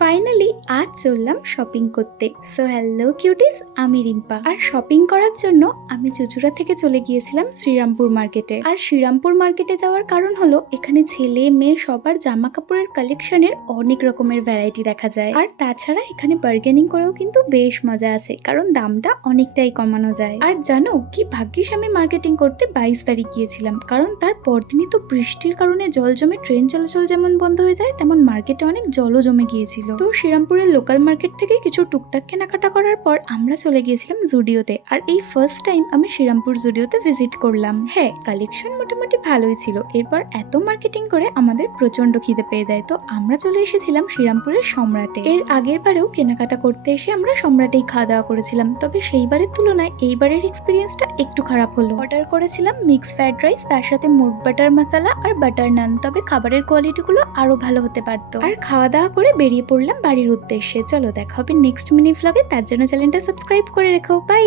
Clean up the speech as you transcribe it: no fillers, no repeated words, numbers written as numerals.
Finally আজ চললাম shopping করতে। সো হ্যালো কিউটিস, আমি রিম্পা। আর শপিং করার জন্য আমি চুচুড়া থেকে চলে গিয়েছিলাম শ্রীরামপুর মার্কেটে। আর শ্রীরামপুর মার্কেটে যাওয়ার কারণ হলো এখানে ছেলে মেয়ে সবার জামা কাপড়ের কালেকশনের অনেক রকমের ভ্যারাইটি দেখা যায়। আর তাছাড়া এখানে বার্গেনিং করেও কিন্তু বেশ মজা আছে, কারণ দামটা অনেকটাই কমানো যায়। আর জানো কি, ভাগ্যিস আমি মার্কেটিং করতে 22 তারিখ গিয়েছিলাম, কারণ তার পরদিনই তো বৃষ্টির কারণে জল জমে ট্রেন চলাচল যেমন বন্ধ হয়ে যায়, তেমন মার্কেটে অনেক জলও জমে গিয়েছিল। তো শ্রীরামপুরের লোকাল মার্কেট থেকে কিছু টুকটাক কেনাকাটা করার পর আমরা চলে গিয়েছিলাম জুডিওতে। আর এই ফার্স্ট টাইম আমি শ্রীরামপুর জুডিওতে ভিজিট করলাম। হ্যাঁ, কালেকশন মোটামুটি ভালোই ছিল। এরপর এত মার্কেটিং করে আমাদের প্রচন্ড খিদে পেয়ে যায়, তো আমরা চলে এসেছিলাম শ্রীরামপুরের সম্রাটে। এর আগের বারেও কেনাকাটা করতে এসে আমরা সম্রাটেই খাওয়া দাওয়া করেছিলাম, তবে সেইবারের তুলনায় এইবারের এক্সপিরিয়েন্সটা একটু খারাপ হলো। অর্ডার করেছিলাম মিক্স ফ্রাইড রাইস, তার সাথে মুগ বাটার মশলা আর বাটার নান, তবে খাবারের কোয়ালিটিগুলো আরো ভালো হতে পারতো। আর খাওয়া দাওয়া করে বেরিয়ে পড়লাম বাড়ির উদ্দেশ্যে। চলো দেখা হবে নেক্সট মিনি ভ্লগে, তার জন্য চ্যানেলটা সাবস্ক্রাইব করে রেখো। বাই।